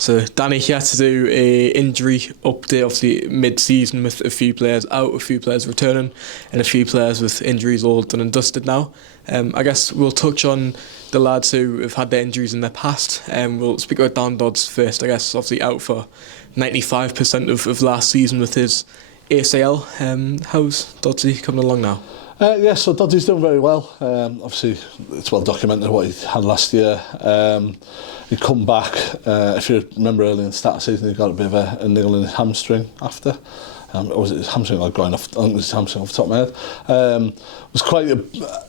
So Danny, he had to do a injury update, obviously mid-season, with a few players out, a few players returning, and a few players with injuries all done and dusted now. I guess we'll touch on the lads who have had their injuries in their past. We'll speak about Dan Dodds first, I guess, obviously out for 95% of last season with his ACL. How's Dodsy coming along now? So Dodsy's doing very well. Obviously, it's well documented what he had last year. He come back, if you remember early in the start of the season, he got a bit of a niggle in his hamstring after. Or was it his hamstring like going off? I think it was his hamstring off the top of my head. It was quite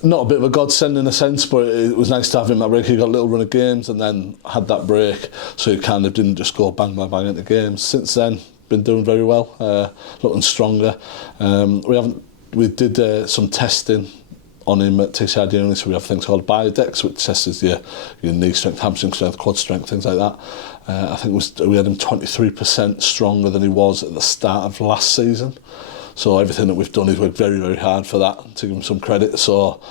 not a bit of a godsend in a sense, but it was nice to have him that break. He got a little run of games and then had that break, so he kind of didn't just go bang, bang, bang into games. Since then, been doing very well, looking stronger. We did some testing on him at TCRD only, so we have things called Biodex, which tests your knee strength, hamstring strength, quad strength, things like that. I think we had him 23% stronger than he was at the start of last season. So everything that we've done, he's worked very, very hard for that, to give him some credit. So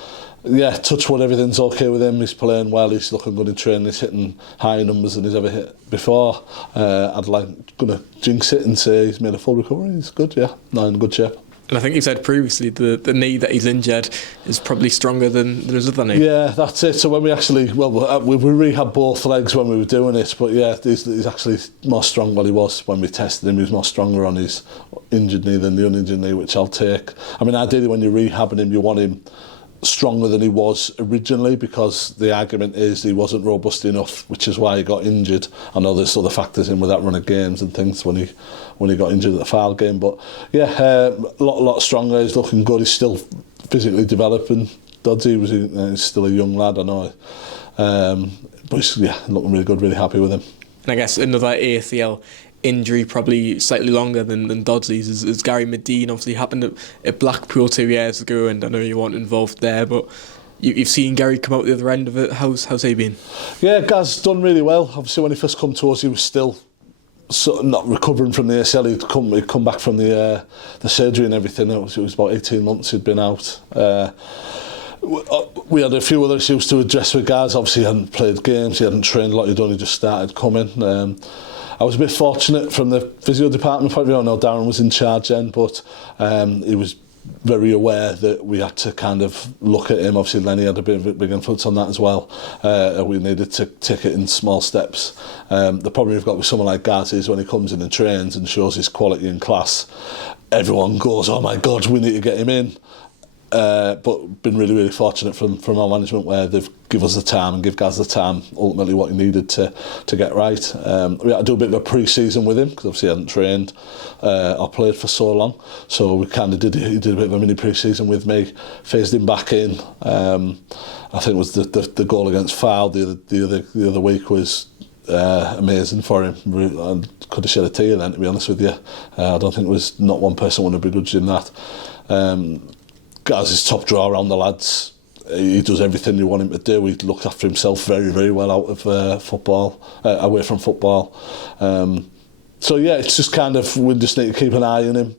yeah, touch wood, everything's okay with him. He's playing well, he's looking good in training, he's hitting higher numbers than he's ever hit before. I'd going to jinx it and say he's made a full recovery. He's good, yeah, not in good shape. And I think you said previously the knee that he's injured is probably stronger than his other knee. Yeah, that's it. So when we actually, we rehabbed both legs when we were doing it, but yeah, he's actually more strong than he was when we tested him. He was more stronger on his injured knee than the uninjured knee, which I'll take. I mean, ideally when you're rehabbing him, you want him stronger than he was originally, because the argument is he wasn't robust enough, which is why he got injured. I know there's other factors in with that run of games and things when he got injured at the Fylde game, but yeah, a lot stronger. He's looking good. He's still physically developing. Dodsy he's still a young lad, I know, but he's looking really good. Really happy with him. And I guess another ACL injury, probably slightly longer than Dodsley's, is Gary Medine. Obviously happened at Blackpool 2 years ago, and I know you weren't involved there, but you've seen Gary come out the other end of it. How's he been? Yeah, Gaz done really well. Obviously when he first come to us, he was still sort of not recovering from the ACL. He'd come back from the surgery and everything. It was about 18 months he'd been out. We had a few other issues to address with Gaz. Obviously he hadn't played games, he hadn't trained like he'd done, he just started coming. I was a bit fortunate from the physio department point of view. I know Darren was in charge then, but he was very aware that we had to kind of look at him. Obviously Lenny had a bit of a big influence on that as well. We needed to take it in small steps. The problem we've got with someone like Gaz is when he comes in and trains and shows his quality in class, everyone goes, oh my God, we need to get him in. But been really, really fortunate from our management where they've give us the time and give Gaz the time, ultimately what he needed to get right. We had to do a bit of a pre-season with him because obviously he hadn't trained or played for so long, so we kind of he did a bit of a mini pre-season with me, phased him back in. I think it was the goal against Fylde the other week was amazing for him. I could have shed a tear then, to be honest with you. I don't think not one person would have begrudged him that. Gaz is top draw around the lads. He does everything you want him to do. He looks after himself very, very well out of football, away from football. So yeah, it's just kind of, we just need to keep an eye on him.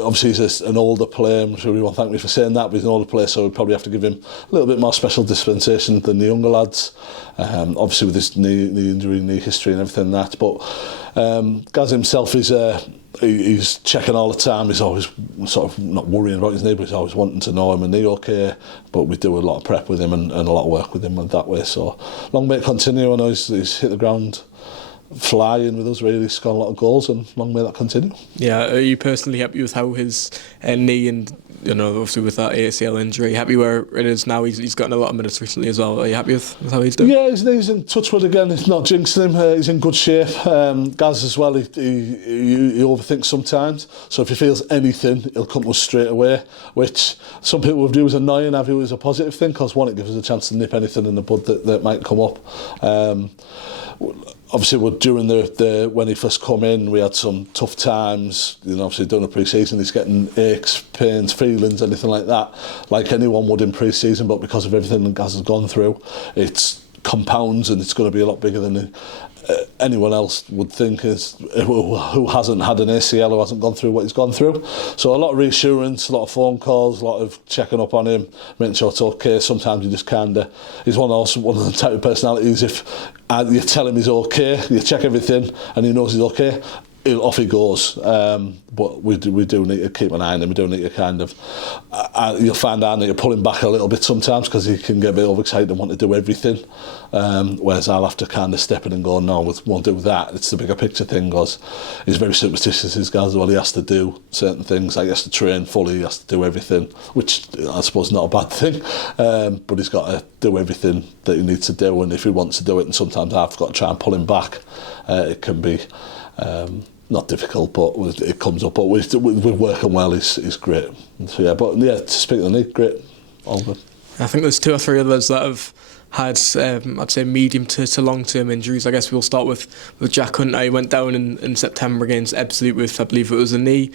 Obviously he's an older player, I'm sure he won't thank me for saying that, but he's an older player, so we'll probably have to give him a little bit more special dispensation than the younger lads. Obviously with his knee injury, knee history and everything like that, but Gaz himself is he's checking all the time. He's always sort of not worrying about his knee, but he's always wanting to know him and knee okay. But we do a lot of prep with him and a lot of work with him that way. So long may it continue. I know he's hit the ground flying with us, really scored a lot of goals, and long may that continue. Yeah, are you personally happy with how his knee and, you know, obviously with that ACL injury, happy where it is now? He's gotten a lot of minutes recently as well. Are you happy with how he's doing? Yeah, his knee's in touch with again. It's not jinxing him. He's in good shape. Gaz as well, he overthinks sometimes. So if he feels anything, he'll come to us straight away, which some people would view as annoying. I view as a positive thing, because one, it gives us a chance to nip anything in the bud that might come up. Obviously, during when he first come in, we had some tough times. You know, obviously during the pre-season, he's getting aches, pains, feelings, anything like that, like anyone would in pre-season. But because of everything that Gaz has gone through, it's compounds and it's going to be a lot bigger than anyone else would think is who hasn't had an ACL, who hasn't gone through what he's gone through. So a lot of reassurance, a lot of phone calls, a lot of checking up on him, making sure it's okay. Sometimes you just he's one of the type of personalities, if you tell him he's okay, you check everything and he knows he's okay, off he goes. But we do need to keep an eye on him. We do need to kind of you'll find I need to pull him back a little bit sometimes, because he can get a bit overexcited and want to do everything, whereas I'll have to kind of step in and go, no, we won't do that. It's the bigger picture thing, because he's very superstitious, his guy as well. He has to do certain things, like he has to train fully, he has to do everything, which I suppose is not a bad thing, but he's got to do everything that he needs to do, and if he wants to do it, and sometimes I've got to try and pull him back, it can be not difficult, but it comes up. But we're working well. He's great. So yeah, but yeah, to speak of the knee, great, all good. I think there's 2 or 3 others that have had, I'd say, medium to long-term injuries. I guess we'll start with Jack Hunter. He went down in September against Ebbsfleet with, I believe it was a knee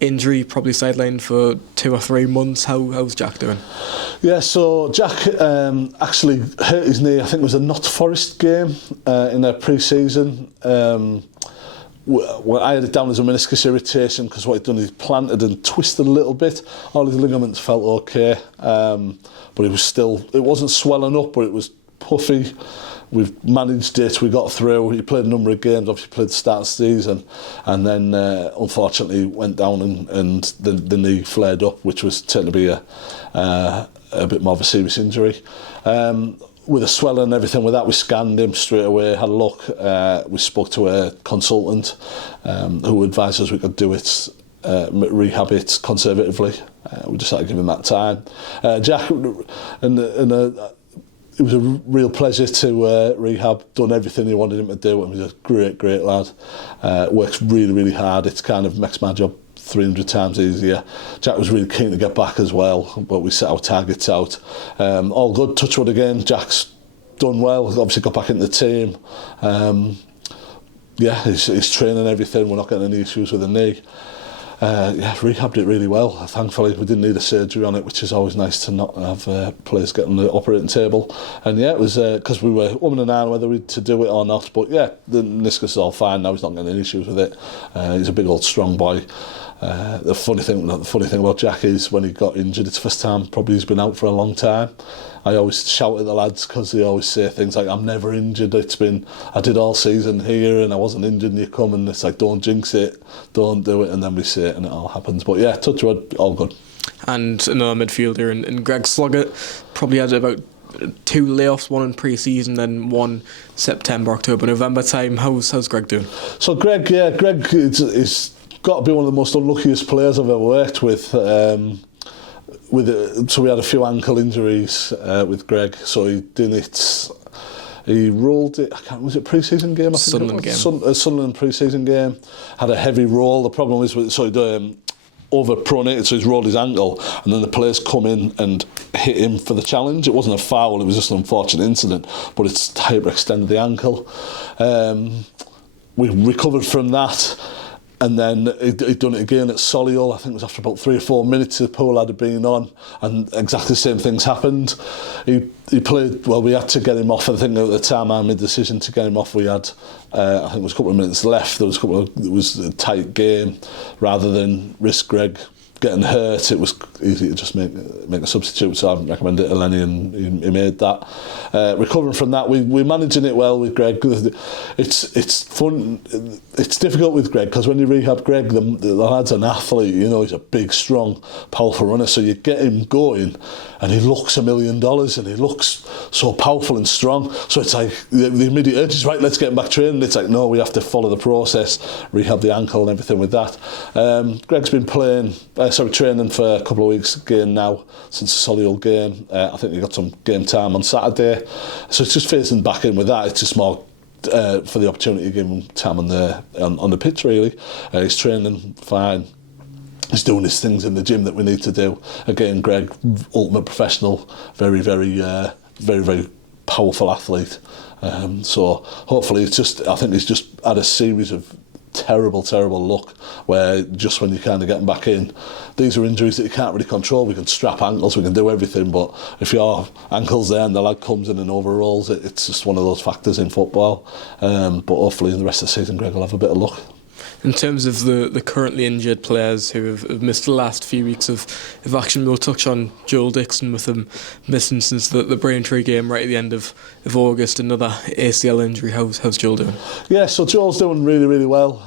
injury, probably sidelined for 2 or 3 months. How's Jack doing? Yeah, so Jack actually hurt his knee. I think it was a Notts Forest game in their pre-season. Well, I had it down as a meniscus irritation, because what he'd done is planted and twisted a little bit. All his ligaments felt okay, but it wasn't swelling up, but it was puffy. We've managed it, we got through. He played a number of games, obviously played the start of the season, and then unfortunately went down and the knee flared up, which was turned to be a bit more of a serious injury. With the swelling and everything with that, we scanned him straight away, had a look. We spoke to a consultant who advised us we could do it, rehab it conservatively. We just had to give him that time. Jack, it was a real pleasure to rehab, done everything he wanted him to do, and he's a great lad. Works really, really hard. It kind of makes my job 300 times easier. Jack was really keen to get back as well, but we set our targets out. All good, touch wood again. Jack's done well, obviously got back into the team. He's training everything. We're not getting any issues with the knee. Rehabbed it really well. Thankfully, we didn't need a surgery on it, which is always nice to not have players get on the operating table. And yeah, it was because we were umming and ahhing whether to do it or not. But yeah, the meniscus is all fine now. He's not getting any issues with it. He's a big old strong boy. The funny thing about Jack is when he got injured, it's the first time probably he's been out for a long time. I always shout at the lads because they always say things like, I'm never injured, I did all season here and I wasn't injured, and you come and it's like, don't jinx it, don't do it, and then we say it and it all happens. But yeah, touch wood, all good. And another midfielder in Greg Sloggett, probably had about 2 layoffs, one in pre-season, then one September, October, November time. How's Greg doing? So Greg is got to be one of the most unluckiest players I've ever worked with. So we had a few ankle injuries with Greg. So he rolled it. Was it pre-season game? Sunderland pre-season game. Had a heavy roll. The problem is overpronated, so he's rolled his ankle, and then the players come in and hit him for the challenge. It wasn't a foul. It was just an unfortunate incident, but it's hyperextended the ankle. We recovered from that. And then he'd done it again at Solihull. I think it was after about 3 or 4 minutes the pool had been on, and exactly the same things happened. He played well. We had to get him off. I think at the time I made the decision to get him off. We had I think it was a couple of minutes left. It was a tight game. Rather than risk Greg getting hurt, it was easy to just make a substitute. So I recommended it to Lenny, and he made that. Recovering from that, we're managing it well with Greg. It's fun. It's difficult with Greg because when you rehab Greg, the lad's an athlete. You know, he's a big, strong, powerful runner. So you get him going, and he looks $1 million, and he looks so powerful and strong. So it's like the immediate urge is right. Let's get him back training. It's like no, we have to follow the process, rehab the ankle and everything with that. Greg's been training for a couple of weeks again now since the Solihull game. I think he got some game time on Saturday, so it's just phasing back in with that. It's just more for the opportunity to give him time on the pitch really. He's training fine. He's doing his things in the gym that we need to do. Again, Greg, ultimate professional, very, very, very, very powerful athlete. So hopefully I think he's just had a series of terrible luck where just when you kind of get them back in, these are injuries that you can't really control. We can strap ankles, we can do everything, but if your ankle's there and the lad comes in and overrules it, it's just one of those factors in football. But hopefully in the rest of the season Greg will have a bit of luck. In terms of the currently injured players who have missed the last few weeks of action, we'll touch on Joel Dixon with him missing since the Braintree game right at the end of August, another ACL injury. How's Joel doing? Yeah, so Joel's doing really well.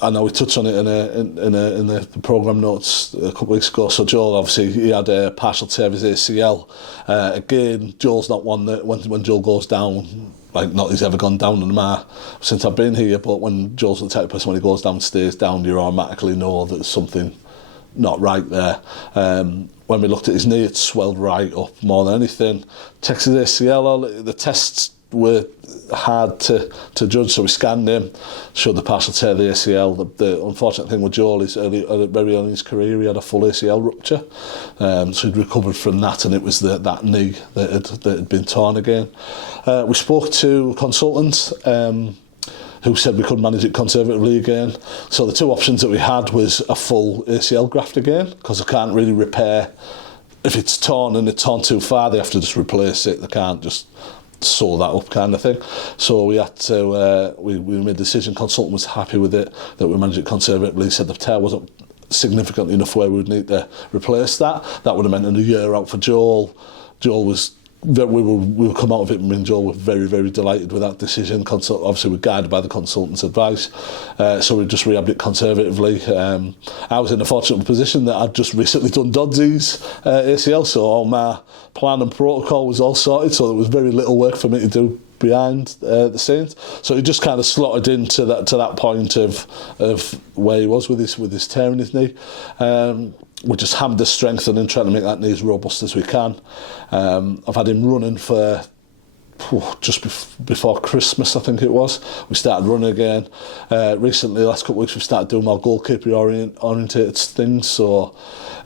I know we touched on it in the programme notes a couple of weeks ago. So Joel, obviously, he had a partial tear of his ACL. Again, Joel's not one that when Joel goes down, like not he's ever gone down in the mar since I've been here, but when Joel's the type of person when he goes down, stays down, you automatically know that there's something not right there. When we looked at his knee, it swelled right up more than anything. Checks his ACL, the tests were hard to judge, so we scanned him, showed the partial tear of the ACL. The unfortunate thing with Joel is very early in his career he had a full ACL rupture, so he'd recovered from that, and it was that knee that had been torn again. We spoke to consultants who said we could manage it conservatively again. So the two options that we had was a full ACL graft again, because they can't really repair. If it's torn and it's torn too far, they have to just replace it. They can't just sew that up kind of thing. So we had to, we made a decision, consultant was happy with it, that we managed it conservatively. He said the tear wasn't significant enough where we would need to replace that. That would have meant a year out for Joel. Joel was, we will come out of it, and me and Joel were very delighted with that decision. Obviously we're guided by the consultant's advice, so we just rehabbed it conservatively. I was in a fortunate position that I'd just recently done Dodsy's ACL, so all my plan and protocol was all sorted, so there was very little work for me to do behind the scenes. So he just kind of slotted into that point of where he was with his tear in his knee. We just hammed the strengthening, trying to make that knee as robust as we can. I've had him running for just before Christmas, I think it was. We started running again. Recently, the last couple of weeks, we've started doing more goalkeeper orientated things. So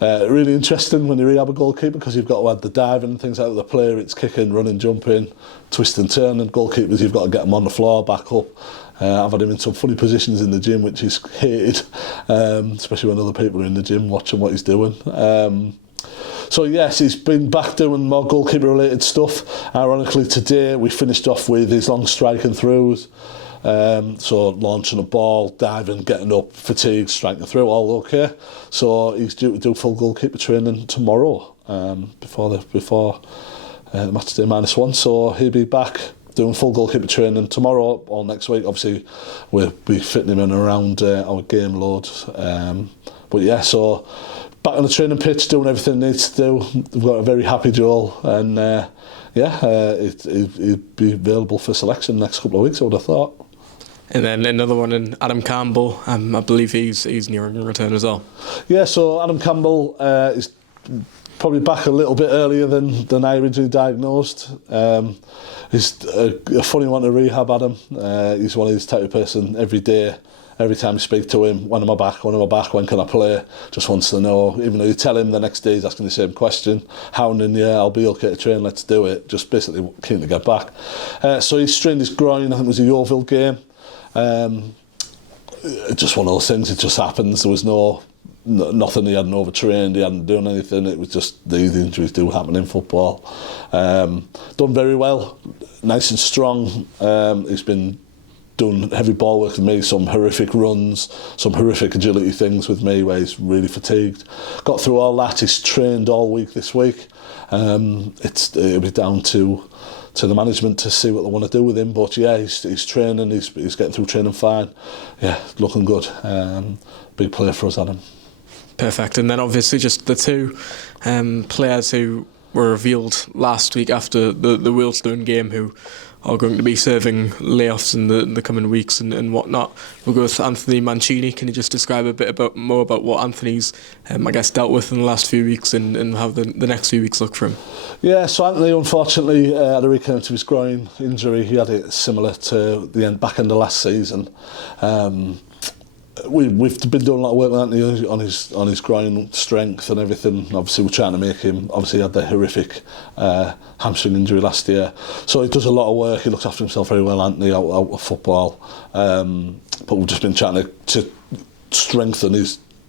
really interesting when you rehab a goalkeeper, because you've got to add the diving and things out of the player. It's kicking, running, jumping, twisting, turning. Goalkeepers, you've got to get them on the floor, back up. I've had him in some funny positions in the gym, which he's hated, especially when other people are in the gym watching what he's doing. So yes, he's been back doing more goalkeeper related stuff. Ironically, today we finished off with his long striking throughs. So launching a ball, diving, getting up, fatigue, striking through, all okay. So he's due to do full goalkeeper training tomorrow, before the match day -1. So he'll be back doing full goalkeeper training tomorrow or next week. Obviously, we'll be fitting him in around our game load. But yeah, so back on the training pitch, doing everything he needs to do. We've got a very happy Joel, and he'll be available for selection next couple of weeks, I would have thought. And then another one in Adam Campbell. I believe he's nearing a return as well. Yeah, so Adam Campbell is probably back a little bit earlier than I originally diagnosed. He's a funny one to rehab, Adam. He's one of these type of person every day. Every time you speak to him, when am I back, when can I play? Just wants to know, even though you tell him the next day he's asking the same question, hounding, yeah, I'll be okay to train, let's do it. Just basically keen to get back. So he strained his groin, I think it was a Yeovil game. Just one of those things, it just happens. There was nothing, he hadn't overtrained, he hadn't done anything. It was just these injuries do happen in football. Done very well, nice and strong. He's been doing heavy ball work with me, some horrific runs, some horrific agility things with me where he's really fatigued. Got through all that. He's trained all week this week. It'll be down to the management to see what they want to do with him, but yeah, he's training, he's getting through training fine. Yeah, looking good. Big player for us, Adam. Perfect. And then obviously just the two players who were revealed last week after the Wealdstone game, who are going to be serving layoffs in the coming weeks and whatnot. We'll go with Anthony Mancini. Can you just describe a bit more about what Anthony's, dealt with in the last few weeks and how the next few weeks look for him? Yeah, so Anthony, unfortunately, had a recurrence to his groin injury. He had it similar to the back end of last season. we've been doing a lot of work with Anthony on his groin strength and everything. Obviously, we're trying to make him. Obviously, he had the horrific hamstring injury last year, so he does a lot of work. He looks after himself very well, Anthony, out of football. But we've just been trying to strengthen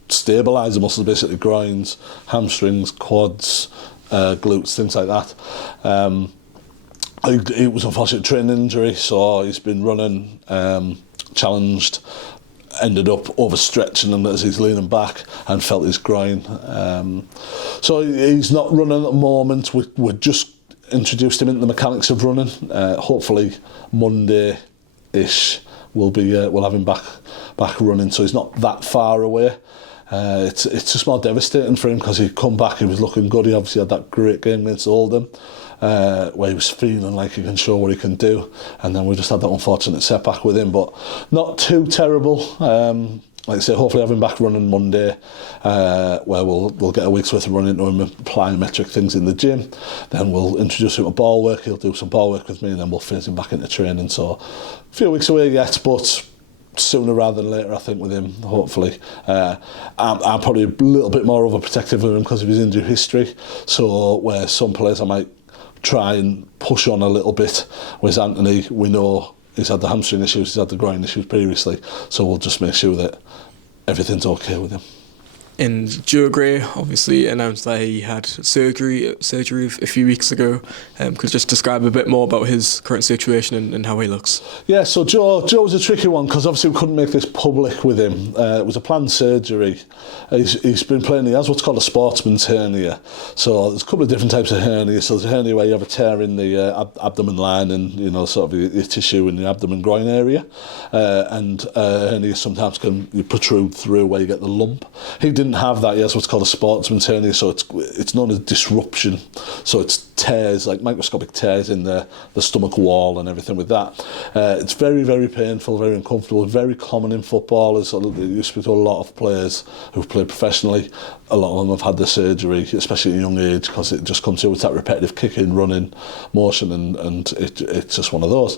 stabilise the muscles, basically groins, hamstrings, quads, glutes, things like that. It was unfortunate training injury, so he's been running, challenged, ended up overstretching him as he's leaning back and felt his groin. So he's not running at the moment. We've just introduced him into the mechanics of running. Hopefully Monday-ish we'll have him back running, so he's not that far away. It's just more devastating for him because he'd come back, he was looking good. He obviously had that great game against Oldham, where he was feeling like he can show what he can do, and then we just had that unfortunate setback with him, but not too terrible. Like I say, hopefully have him back running Monday, where we'll get a week's worth of running to him and plyometric things in the gym. Then we'll introduce him to ball work. He'll do some ball work with me, and then we'll phase him back into training. So a few weeks away yet, but sooner rather than later, I think, with him, hopefully. I'm probably a little bit more overprotective of him because of his injury history. So where some players I might try and push on a little bit, whereas Anthony, we know he's had the hamstring issues, he's had the groin issues previously, so we'll just make sure that everything's okay with him. And Joe Gray obviously announced that he had surgery a few weeks ago. Could you just describe a bit more about his current situation and how he looks? Yeah, so Joe was a tricky one because obviously we couldn't make this public with him. It was a planned surgery. He's been playing, he has what's called a sportsman's hernia. So there's a couple of different types of hernia. So there's a hernia where you have a tear in the abdomen line and, sort of your tissue in the abdomen groin area. And hernia sometimes can protrude through where you get the lump. He didn't have that. He has what's called a sportsman's hernia, so it's known as disruption. So it's tears, like microscopic tears in the stomach wall and everything with that. It's very, very painful, very uncomfortable, very common in footballers. It used to be to a lot of players who've played professionally. A lot of them have had the surgery, especially at a young age, because it just comes through with that repetitive kicking, running motion, and it's just one of those.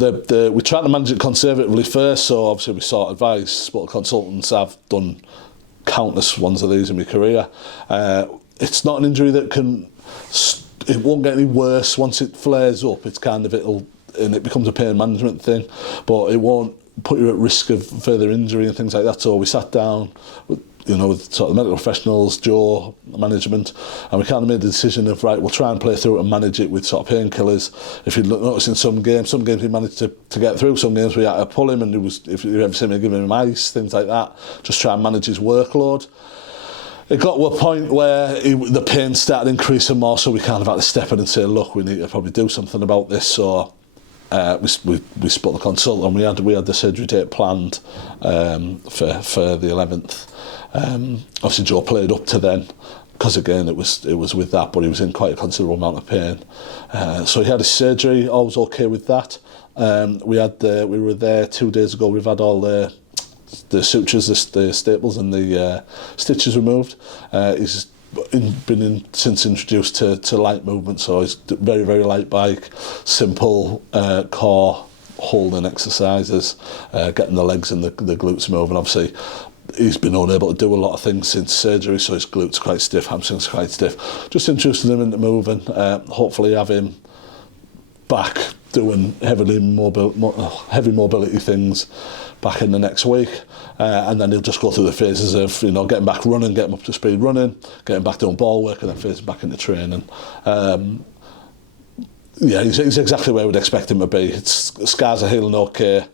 We tried to manage it conservatively first, so obviously we sought advice. Sport consultants. I've done countless ones of these in my career. It's not an injury that it won't get any worse once it flares up. It's kind of it becomes a pain management thing, but it won't put you at risk of further injury and things like that. So we sat down with sort of the medical professionals, Joe, management, and we kind of made the decision of, right, we'll try and play through it and manage it with sort of painkillers. If you notice in some games he managed to get through. Some games we had to pull him, and if you ever see me giving him ice, things like that, just try and manage his workload. It got to a point where the pain started increasing more, so we kind of had to step in and say, look, we need to probably do something about this. So we split the consult, and we had the surgery date planned for the 11th. Obviously Joe played up to then, because again it was with that, but he was in quite a considerable amount of pain. So he had his surgery, all was okay with that. We were there 2 days ago. We've had all the sutures, the staples and the stitches removed. He's been since introduced to light movement, so he's very, very light bike, simple core holding exercises, getting the legs and the glutes moving. Obviously he's been unable to do a lot of things since surgery, so his glutes are quite stiff, hamstrings are quite stiff. Just introducing him into moving, hopefully have him back doing heavy mobility things back in the next week, and then he'll just go through the phases of getting back running, getting up to speed running, getting back doing ball work, and then phasing back into training. He's exactly where we'd expect him to be. Scars are healing okay.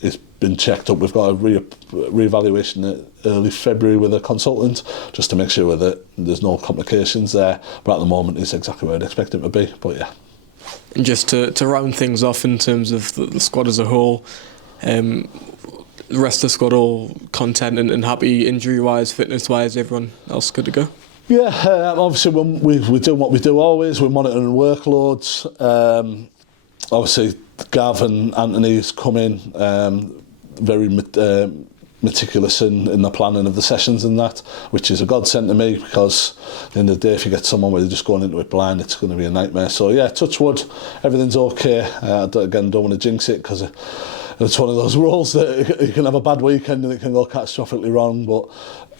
He's been checked up. We've got a re-evaluation early February with a consultant, just to make sure that there's no complications there. But at the moment, he's exactly where I'd expect him to be. But yeah. And just to round things off in terms of the squad as a whole, the rest of the squad all content and happy injury-wise, fitness-wise, everyone else good to go? Yeah, obviously we're doing what we do always. We're monitoring workloads. Obviously, Gav and Anthony's come in very meticulous in the planning of the sessions and that, which is a godsend to me, because at the end of the day, if you get someone where they're just going into it blind, it's going to be a nightmare. So yeah, touch wood, everything's okay. Again, don't want to jinx it, because it's one of those rules that you can have a bad weekend and it can go catastrophically wrong, but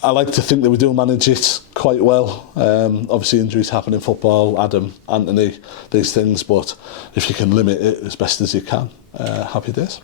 I like to think that we do manage it quite well. Obviously injuries happen in football, Adam, Anthony, these things, but if you can limit it as best as you can, happy days.